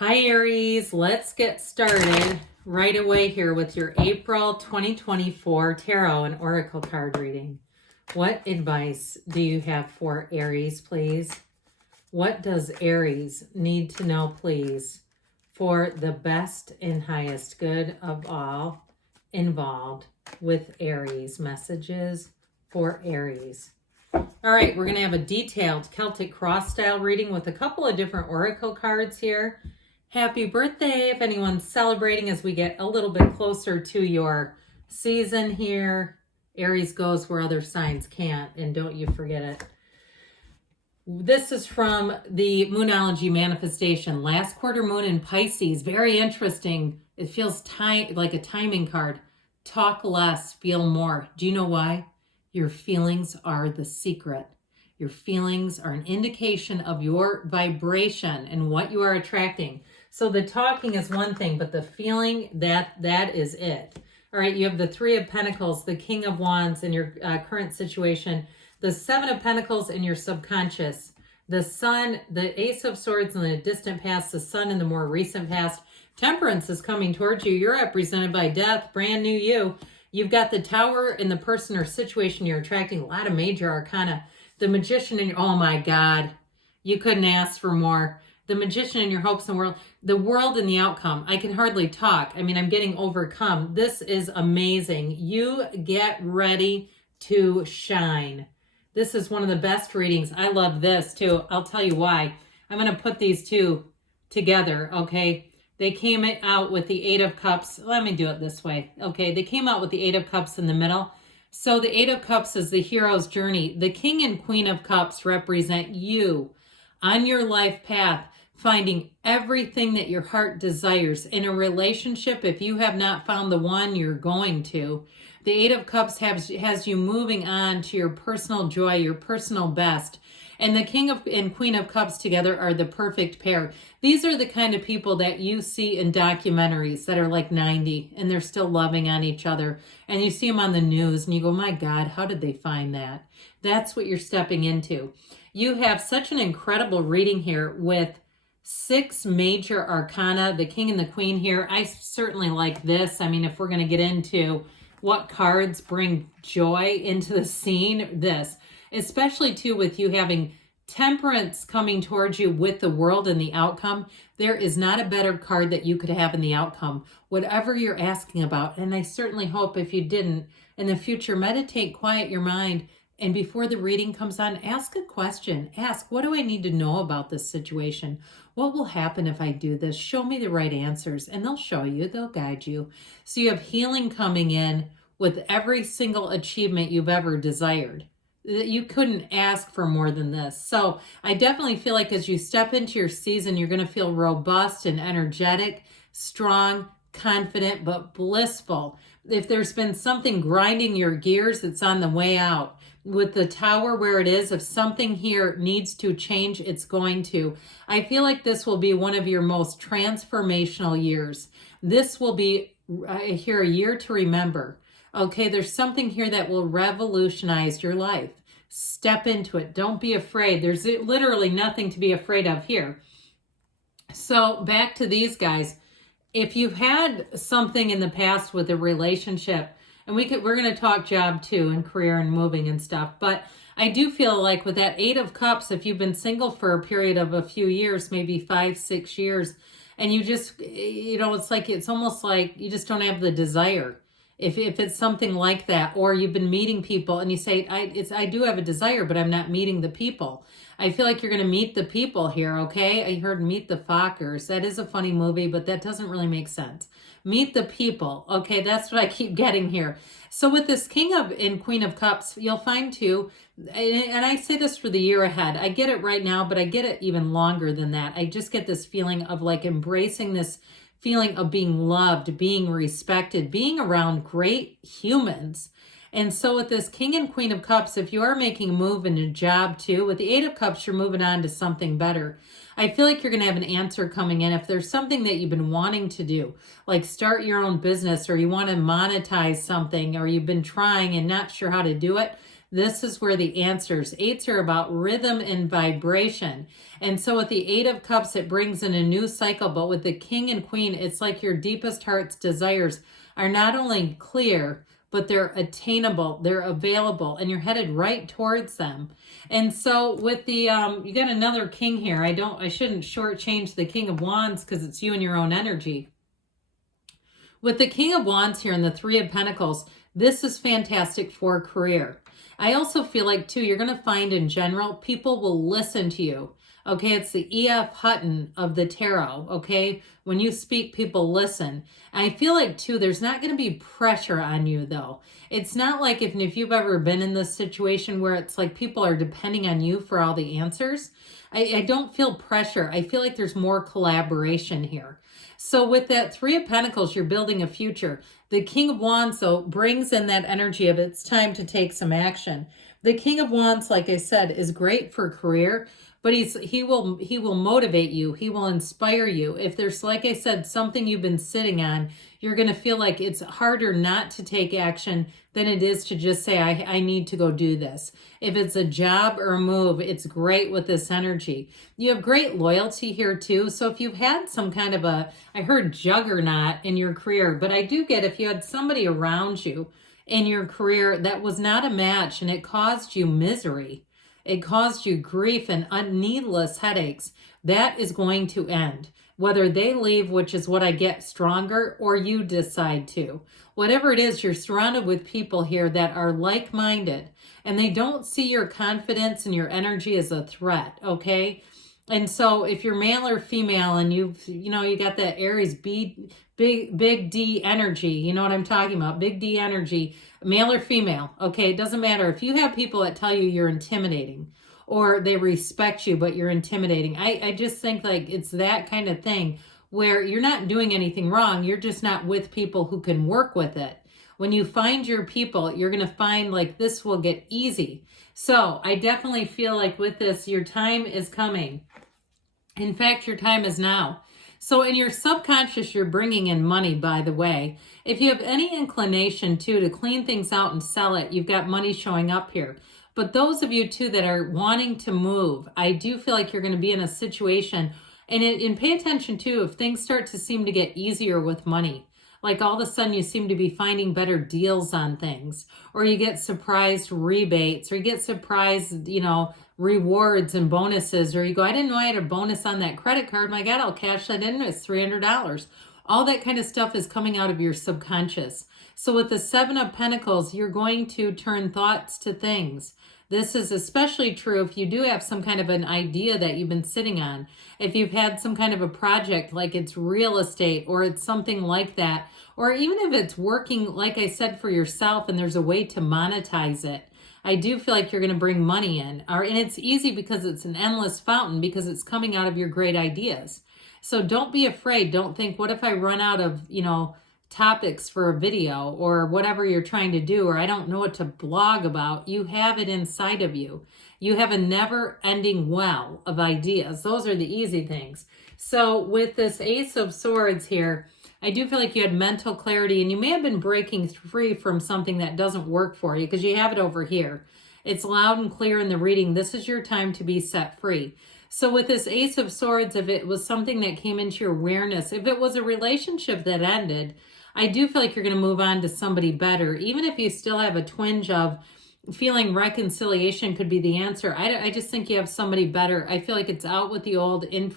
Hi Aries, let's get started right away here with your April 2024 Tarot and Oracle card reading. What advice do you have for Aries, please? What does Aries need to know, please, for the best and highest good of all involved with Aries? Messages for Aries. All right, we're going to have a detailed Celtic cross style reading with a couple of different Oracle cards here. Happy birthday if anyone's celebrating as we get a little bit closer to your season here. Aries goes where other signs can't, and don't you forget it. This is from the Moonology Manifestation. Last quarter moon in Pisces. Very interesting. It feels like a timing card. Talk less, feel more. Do you know why? Your feelings are the secret. Your feelings are an indication of your vibration and what you are attracting. So the talking is one thing, but the feeling, that is it. All right, you have the Three of Pentacles, the King of Wands in your current situation, the Seven of Pentacles in your subconscious, the Sun, the Ace of Swords in the distant past, the Sun in the more recent past. Temperance is coming towards you. You're represented by Death, brand new you. You've got the Tower in the person or situation you're attracting, a lot of major arcana. The Magician in your, oh my God, you couldn't ask for more. The Magician in your hopes and world, the world and the outcome. I can hardly talk. I mean, I'm getting overcome. This is amazing. You get ready to shine. This is one of the best readings. I love this too. I'll tell you why. I'm going to put these two together, okay? They came out with the Eight of Cups. Let me do it this way. Okay, they came out with the Eight of Cups in the middle. So the Eight of Cups is the hero's journey. The King and Queen of Cups represent you on your life path, finding everything that your heart desires. In a relationship, if you have not found the one, you're going to. The Eight of Cups has you moving on to your personal joy, your personal best. And the King and Queen of Cups together are the perfect pair. These are the kind of people that you see in documentaries that are like 90 and they're still loving on each other. And you see them on the news and you go, my God, how did they find that? That's what you're stepping into. You have such an incredible reading here with 6 major arcana, the King and the Queen here. I certainly like this. I mean, if we're going to get into what cards bring joy into the scene, this. Especially too with you having Temperance coming towards you with the world and the outcome. There is not a better card that you could have in the outcome. Whatever you're asking about, and I certainly hope if you didn't, in the future, meditate, quiet your mind, and before the reading comes on, ask a question. Ask, what do I need to know about this situation? What will happen if I do this? Show me the right answers, and they'll show you, they'll guide you. So you have healing coming in with every single achievement you've ever desired. You couldn't ask for more than this. So I definitely feel like as you step into your season, you're going to feel robust and energetic, strong, confident, but blissful. If there's been something grinding your gears, it's on the way out. With the Tower where it is, if something here needs to change, it's going to. I feel like this will be one of your most transformational years. This will be here a year to remember. Okay, there's something here that will revolutionize your life. Step into it. Don't be afraid. There's literally nothing to be afraid of here. So back to these guys. If you've had something in the past with a relationship, and we're going to talk job too and career and moving and stuff, but I do feel like with that Eight of Cups, if you've been single for a period of a few years, maybe 5-6 years, and you just, it's almost like you just don't have the desire. If it's something like that, or you've been meeting people and you say, I do have a desire, but I'm not meeting the people. I feel like you're going to meet the people here, okay? I heard Meet the Fockers. That is a funny movie, but that doesn't really make sense. Meet the people, okay? That's what I keep getting here. So with this King and Queen of Cups, you'll find too, and I say this for the year ahead. I get it right now, but I get it even longer than that. I just get this feeling of like embracing this feeling of being loved, being respected, being around great humans. And so with this King and Queen of Cups, if you are making a move in a job too, with the Eight of Cups, you're moving on to something better. I feel like you're going to have an answer coming in. If there's something that you've been wanting to do, like start your own business, or you want to monetize something, or you've been trying and not sure how to do it, This is where the answers. Eights are about rhythm and vibration. And so with the Eight of Cups, it brings in a new cycle. But with the King and Queen, it's like your deepest heart's desires are not only clear, but they're attainable, they're available, and you're headed right towards them. And so with the, you got another king here. I shouldn't shortchange the King of Wands because it's you and your own energy. With the King of Wands here and the Three of Pentacles, this is fantastic for career. I also feel like, too, you're going to find in general, people will listen to you. Okay, it's the E.F. Hutton of the tarot, okay? When you speak, people listen. I feel like, too, there's not going to be pressure on you, though. It's not like if you've ever been in this situation where it's like people are depending on you for all the answers. I don't feel pressure. I feel like there's more collaboration here. So with that Three of Pentacles, you're building a future. The King of Wands, though, brings in that energy of it's time to take some action. The King of Wands, like I said, is great for career, but he will motivate you. He will inspire you. If there's, like I said, something you've been sitting on, you're going to feel like it's harder not to take action than it is to just say, I need to go do this. If it's a job or a move, it's great with this energy. You have great loyalty here too. So if you've had some kind of I heard juggernaut in your career, but I do get if you had somebody around you in your career that was not a match and it caused you misery, it caused you grief and needless headaches, that is going to end. Whether they leave, which is what I get stronger, or you decide to. Whatever it is, you're surrounded with people here that are like-minded, and they don't see your confidence and your energy as a threat, okay? And so if you're male or female and you got that Aries big D energy, you know what I'm talking about, big D energy, male or female, okay? It doesn't matter. If you have people that tell you you're intimidating, or they respect you, but you're intimidating. I just think like it's that kind of thing where you're not doing anything wrong. You're just not with people who can work with it. When you find your people, you're going to find like this will get easy. So I definitely feel like with this, your time is coming. In fact, your time is now. So in your subconscious, you're bringing in money, by the way. If you have any inclination too to clean things out and sell it, you've got money showing up here. But those of you too that are wanting to move, I do feel like you're going to be in a situation, and pay attention too if things start to seem to get easier with money. Like all of a sudden you seem to be finding better deals on things, or you get surprised rebates, or you get surprised, rewards and bonuses, or you go, I didn't know I had a bonus on that credit card. My God, I'll cash that in. It's $300. All that kind of stuff is coming out of your subconscious. So with the Seven of Pentacles, you're going to turn thoughts to things. This is especially true if you do have some kind of an idea that you've been sitting on. If you've had some kind of a project, like it's real estate or it's something like that, or even if it's working, like I said, for yourself and there's a way to monetize it, I do feel like you're going to bring money in. And it's easy because it's an endless fountain because it's coming out of your great ideas. So don't be afraid. Don't think, what if I run out of, topics for a video or whatever you're trying to do, or I don't know what to blog about. You have it inside of you. You have a never-ending well of ideas. Those are the easy things. So with this Ace of Swords here, I do feel like you had mental clarity and you may have been breaking free from something that doesn't work for you because you have it over here. It's loud and clear in the reading. This is your time to be set free. So with this Ace of Swords, if it was something that came into your awareness, if it was a relationship that ended, I do feel like you're going to move on to somebody better. Even if you still have a twinge of feeling reconciliation could be the answer, I just think you have somebody better. I feel like it's out with the old, in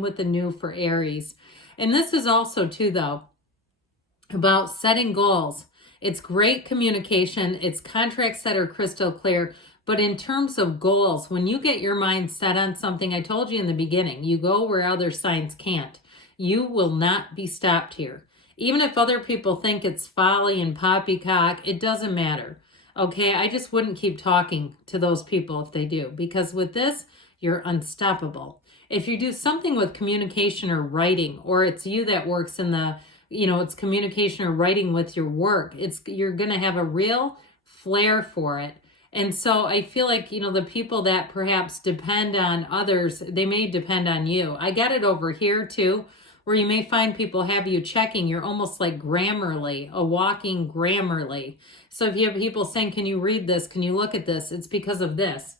with the new for Aries. And this is also too, though, about setting goals. It's great communication. It's contracts that are crystal clear. But in terms of goals, when you get your mind set on something, I told you in the beginning, you go where other signs can't. You will not be stopped here. Even if other people think it's folly and poppycock, it doesn't matter. Okay, I just wouldn't keep talking to those people if they do. Because with this, you're unstoppable. If you do something with communication or writing, or it's you that works in the, it's communication or writing with your work, you're going to have a real flair for it. And so I feel like, the people that perhaps depend on others, they may depend on you. I got it over here too. where you may find people have you checking. You're almost like Grammarly, a walking Grammarly. So if you have people saying, can you read this? Can you look at this? It's because of this.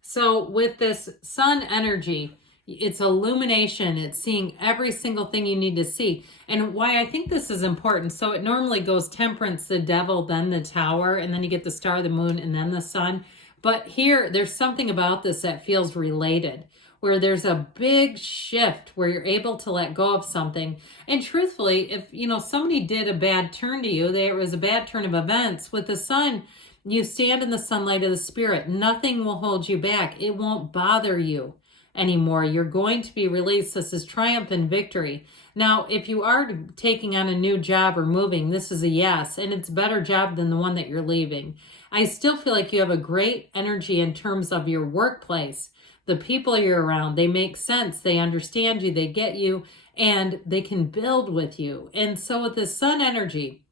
So with this sun energy, it's illumination. It's seeing every single thing you need to see. And why I think this is important. So it normally goes Temperance, the Devil, then the Tower, and then you get the Star, the Moon, and then the Sun. But here, there's something about this that feels related, where there's a big shift where you're able to let go of something. And truthfully, if somebody did a bad turn to you, there was a bad turn of events, with the Sun, you stand in the sunlight of the Spirit. Nothing will hold you back. It won't bother you anymore. You're going to be released. This is triumph and victory. Now, if you are taking on a new job or moving, this is a yes, and it's a better job than the one that you're leaving. I still feel like you have a great energy in terms of your workplace. The people you're around, they make sense. They understand you. They get you, and they can build with you. And so with this sun energy,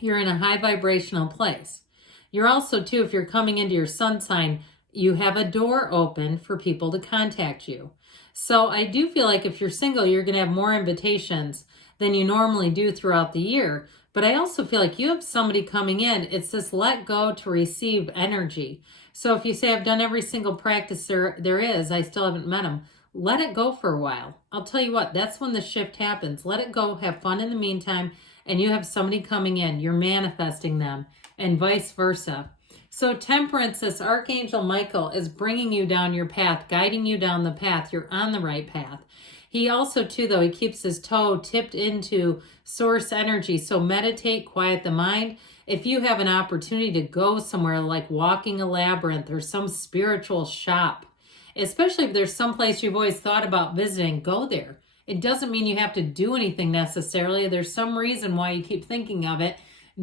you're in a high vibrational place. You're also, too, if you're coming into your sun sign, you have a door open for people to contact you. So I do feel like if you're single, you're going to have more invitations than you normally do throughout the year. But I also feel like you have somebody coming in. It's this let go to receive energy. So if you say, I've done every single practice there is, I still haven't met them, let it go for a while. I'll tell you what, that's when the shift happens. Let it go, have fun in the meantime, and you have somebody coming in. You're manifesting them, and vice versa. So Temperance, this Archangel Michael is bringing you down your path, guiding you down the path. You're on the right path. He also, too, though, he keeps his toe tipped into source energy. So meditate, quiet the mind. If you have an opportunity to go somewhere like walking a labyrinth or some spiritual shop, especially if there's some place you've always thought about visiting, go there. It doesn't mean you have to do anything necessarily. There's some reason why you keep thinking of it.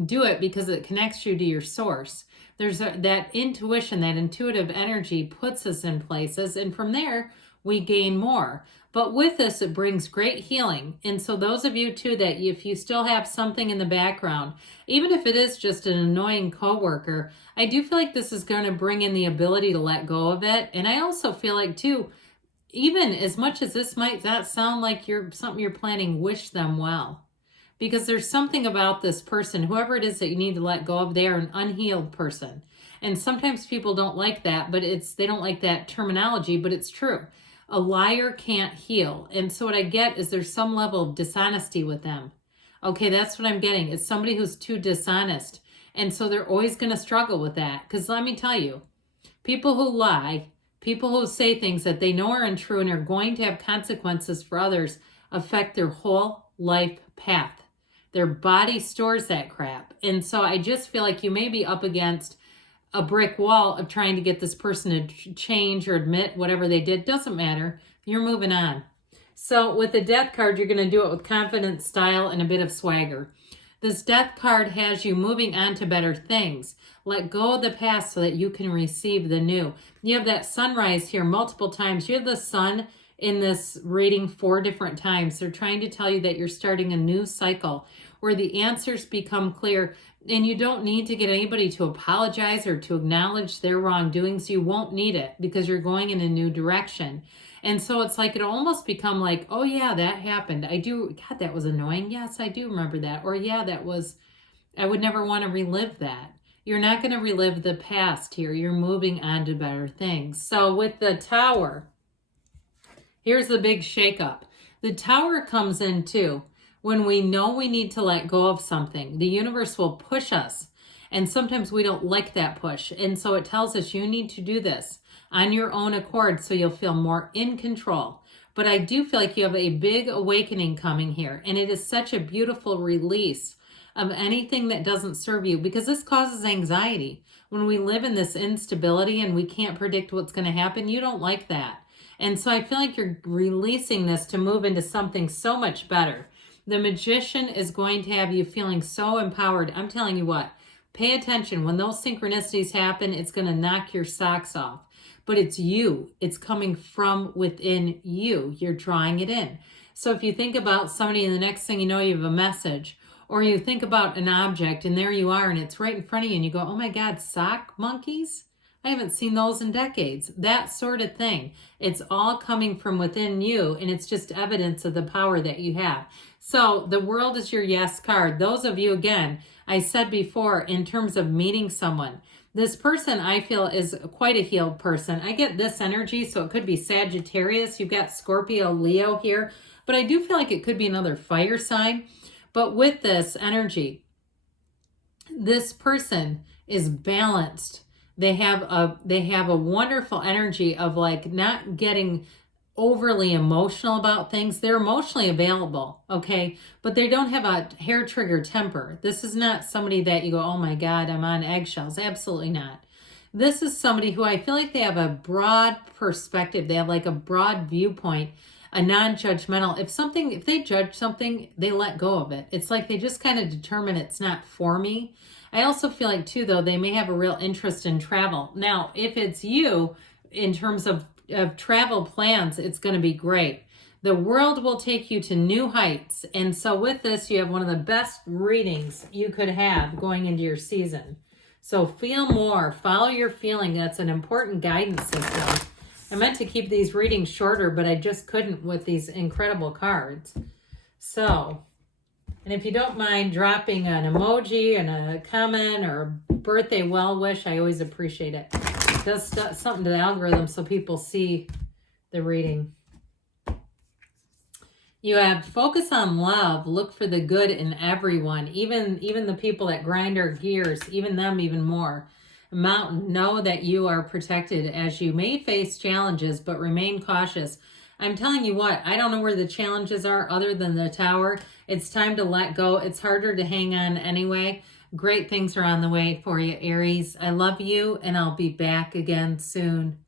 Do it because it connects you to your source. There's that intuition, that intuitive energy puts us in places, and from there we gain more. But with this, it brings great healing. And so those of you too, that if you still have something in the background, even if it is just an annoying coworker, I do feel like this is going to bring in the ability to let go of it. And I also feel like too, even as much as this might not sound like something you're planning, wish them well. Because there's something about this person, whoever it is that you need to let go of, they are an unhealed person. And sometimes people don't like that, but they don't like that terminology, but it's true. A liar can't heal. And so what I get is there's some level of dishonesty with them. Okay, that's what I'm getting. It's somebody who's too dishonest. And so they're always going to struggle with that. Because let me tell you, people who lie, people who say things that they know are untrue and are going to have consequences for others, affect their whole life path. Their body stores that crap. And so I just feel like you may be up against a brick wall of trying to get this person to change or admit whatever they did. Doesn't matter. You're moving on. So with the Death card, you're going to do it with confidence, style, and a bit of swagger. This Death card has you moving on to better things. Let go of the past so that you can receive the new. You have that sunrise here multiple times. You have the sun in this reading 4 different times. They're trying to tell you that you're starting a new cycle where the answers become clear, and you don't need to get anybody to apologize or to acknowledge their wrongdoings. You won't need it because you're going in a new direction. And so it's like it'll almost become like, oh yeah, that happened. God, that was annoying. Yes, I do remember that. Or yeah, I would never want to relive that. You're not going to relive the past here. You're moving on to better things. So with the Tower, here's the big shakeup. The Tower comes in too. When we know we need to let go of something, the universe will push us. And sometimes we don't like that push. And so it tells us you need to do this on your own accord so you'll feel more in control. But I do feel like you have a big awakening coming here. And it is such a beautiful release of anything that doesn't serve you, because this causes anxiety. When we live in this instability and we can't predict what's going to happen, you don't like that. And so I feel like you're releasing this to move into something so much better. The Magician is going to have you feeling so empowered. I'm telling you what, pay attention. When those synchronicities happen, it's going to knock your socks off. But it's you. It's coming from within you. You're drawing it in. So if you think about somebody and the next thing you know, you have a message, or you think about an object and there you are and it's right in front of you and you go, oh my God, sock monkeys? I haven't seen those in decades. That sort of thing. It's all coming from within you, and it's just evidence of the power that you have. So the world is your yes card. Those of you, again, I said before, in terms of meeting someone, this person I feel is quite a healed person. I get this energy, so it could be Sagittarius. You've got Scorpio, Leo here, but I do feel like it could be another fire sign. But with this energy, this person is balanced. They have a wonderful energy of like not getting overly emotional about things. They're emotionally available, okay? But they don't have a hair trigger temper. This is not somebody that you go, oh my God, I'm on eggshells. Absolutely not. This is somebody who I feel like they have a broad perspective. They have like a broad viewpoint, a non-judgmental. If they judge something, they let go of it. It's like they just kind of determine it's not for me. I also feel like too, though, they may have a real interest in travel. Now, if it's you, in terms of travel plans, it's going to be great. The world will take you to new heights. And so with this, you have one of the best readings you could have going into your season. So feel more, follow your feeling. That's an important guidance system. I meant to keep these readings shorter, but I just couldn't with these incredible cards. So, and if you don't mind dropping an emoji and a comment or a birthday well wish, I always appreciate it. It does something to the algorithm so people see the reading. You have focus on love. Look for the good in everyone, even the people that grind our gears, even them even more. Mountain, know that you are protected as you may face challenges, but remain cautious. I'm telling you what, I don't know where the challenges are other than the tower. It's time to let go. It's harder to hang on anyway. Great things are on the way for you, Aries. I love you, and I'll be back again soon.